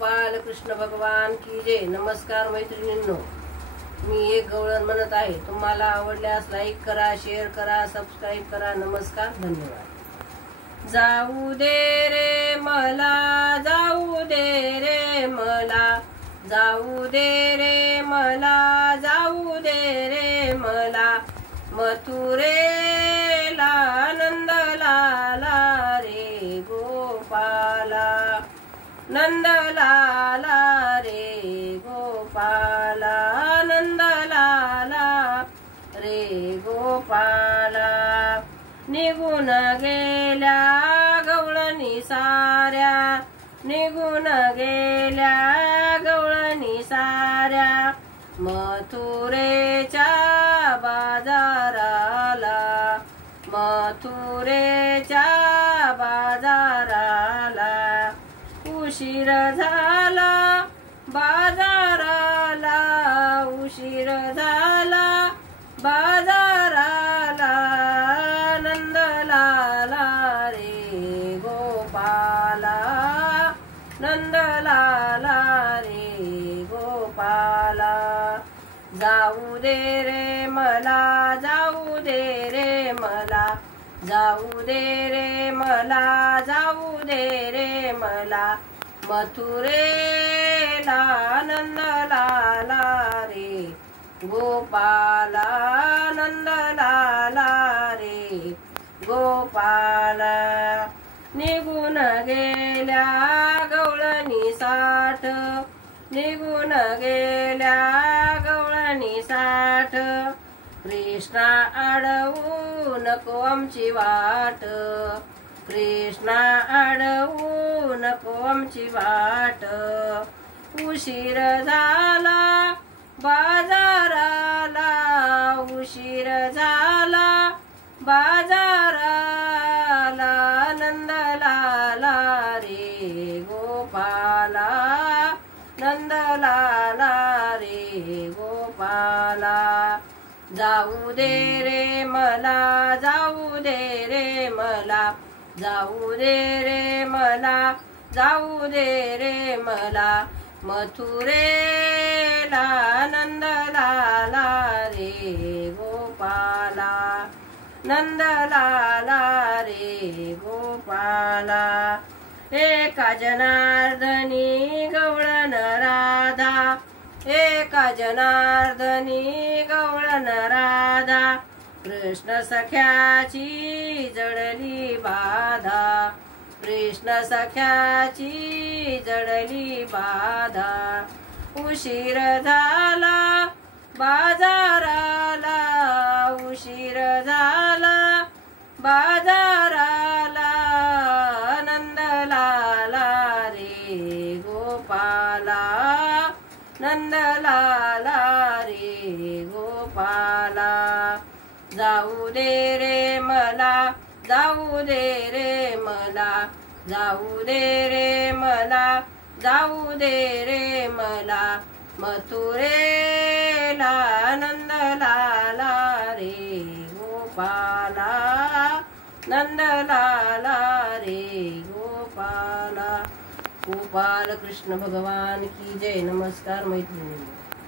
गोपाल कृष्ण भगवान की जय। नमस्कार मैत्रिणींनो, मी एक गवळण म्हणत आहे। तुम्हाला आवडल्यास लाईक करा, शेअर करा, सबस्क्राईब करा। नमस्कार, धन्यवाद। जाऊ दे रे मला, जाऊ दे रे मला, जाऊ दे रे मला, जाऊ दे रे मला, मथुरेला नंदलाला रे गोपाला, नंदलाला रे गोपाला, नंदलाला रे गोपाला। निघून गेल्या गवळणी साऱ्या, निघून गेल्या गवळणी साऱ्या, मथुरेच्या बाजाराला, मथुरेच्या बाजाराला। उशीर झाला बाजाराला, उशीर झाला बाजाराला, नंदलाला रे गोपाला, नंदलाला रे गोपाला। जाऊ दे रे मला, जाऊ दे रे मला, जाऊ दे रे मला, जाऊ दे रे मला, मथुरेला नंदलाला रे गोपाला, नंदलाला रे गोपाला। निघून गेल्या गवळणी साठ, निघून गेल्या गवळणी साठ, कृष्णा अडवू नको आमची वाट, कृष्णा अडवू नको आमची वाट। उशीर झाला बाजाराला, उशीर झाला बाजाराला, नंदलाला रे गोपाला, नंदलाला रे गोपाला। जाऊ दे रे मला, जाऊ दे रे मला, जाऊ दे रे मला, जाऊ दे रे मला, मथुरेला नंदलाला रे गोपाला, नंदलाला रे गोपाला। एका जनार्दनी गवळण राधा, एका जनार्दनी गवळण राधा, कृष्ण सख्याची जडली बाधा, कृष्ण सख्याची जडली बाधा। उशीर झाला बाजाराला, उशीर झाला बाजाराला, नंदलाला रे गोपाला, नंदलाला रे गोपाला। जाऊ दे रे मला, जाऊ दे रे मला, जाऊ दे रे मला, जाऊ दे रे मला, मथुरेला नंदलाला रे गोपाला, नंदलाला रे गोपाला। गोपाल कृष्ण भगवान की जय। नमस्कार मैत्रिणी।